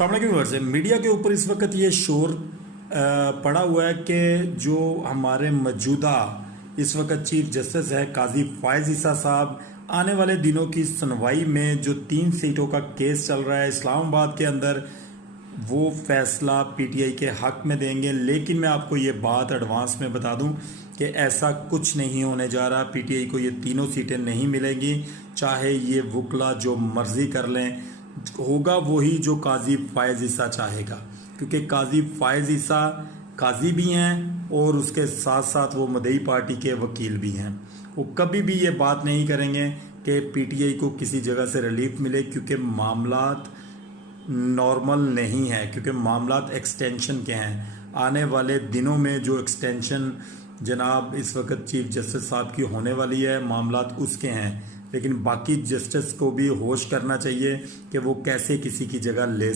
अस्सलाम वालेकुम viewers. Media के ऊपर इस वक्त ये शोर पड़ा हुआ है कि जो हमारे मौजूदा इस वक्त चीफ जस्टिस है काजी फायज ईसा साहब आने वाले दिनों की सुनवाई में जो 3 सीटों का केस चल रहा है इस्लामाबाद के अंदर, वो फैसला पीटीआई के हक में देंगे। लेकिन मैं आपको ये बात एडवांस में बता दूं कि ऐसा कुछ नहीं होने जा रहा। पीटीआई को ये तीनों सीटें नहीं मिलेंगी, चाहे ये वकला जो मर्जी कर लें। होगा वही जो काजी फायज ईसा चाहेगा, क्योंकि काजी फायज ईसा काजी भी हैं और उसके साथ साथ वो मदई पार्टी के वकील भी हैं। वो कभी भी ये बात नहीं करेंगे कि पीटीआई को किसी जगह से रिलीफ मिले, क्योंकि मामलात नॉर्मल नहीं है, क्योंकि मामलात एक्सटेंशन के हैं। आने वाले दिनों में जो एक्सटेंशन जनाब इस वक्त चीफ जस्टिस साहब की होने वाली है, मामलात उसके हैं। लेकिन बाकी जस्टिस को भी होश करना चाहिए कि वो कैसे किसी की जगह ले